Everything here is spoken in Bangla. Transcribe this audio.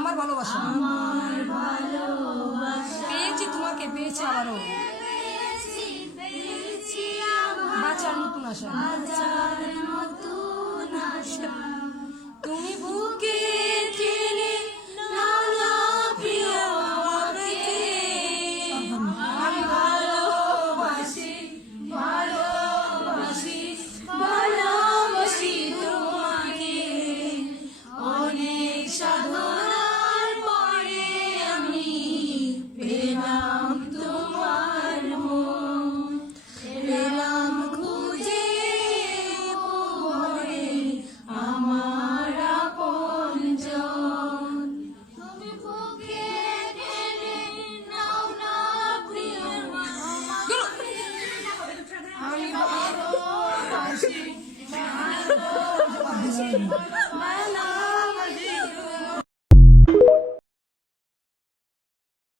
আমার ভালোবাসা পেয়েছি তোমাকে, পেয়েছি আবারও বাঁচার নতুন আশা। তুমি বুকে